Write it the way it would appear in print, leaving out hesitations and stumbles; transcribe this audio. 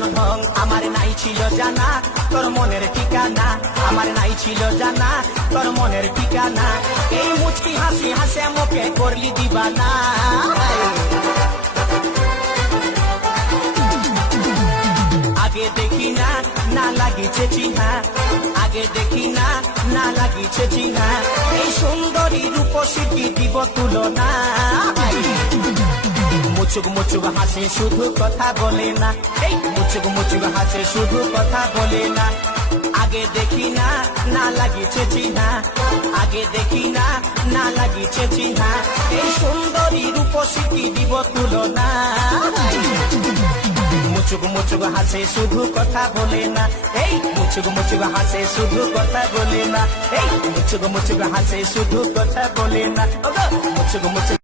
কেমন ঢং আমার নাই ছিল জানা তোর মনের ঠিকানা আমার নাই ছিল জানা তোর মনের ঠিকানা এই মুচকি হাসি হাসে মুখে করলি দিবানা আগে দেখি না না লাগিছে চিহ্না আগে দেখি না না লাগিছে চিহ্না এই সুন্দরী রূপসী দিব তুলনা মুচুক মুচুক হাসে শুধু কথা বলে না এই মুচুক মুচুক হাসে শুধু কথা বলে না আগে দেখি না না লাগিছে চিহ্না আগে দেখি না না লাগিছে চিহ্না এই সুন্দরী রূপসী দিব তুলনা মুচুক মুচুক হাসে শুধু কথা বলে না এই মুচুক মুচুক হাসে শুধু কথা বলে না এই মুচুক মুচুক হাসে শুধু কথা বলে না মুচুক মুচুক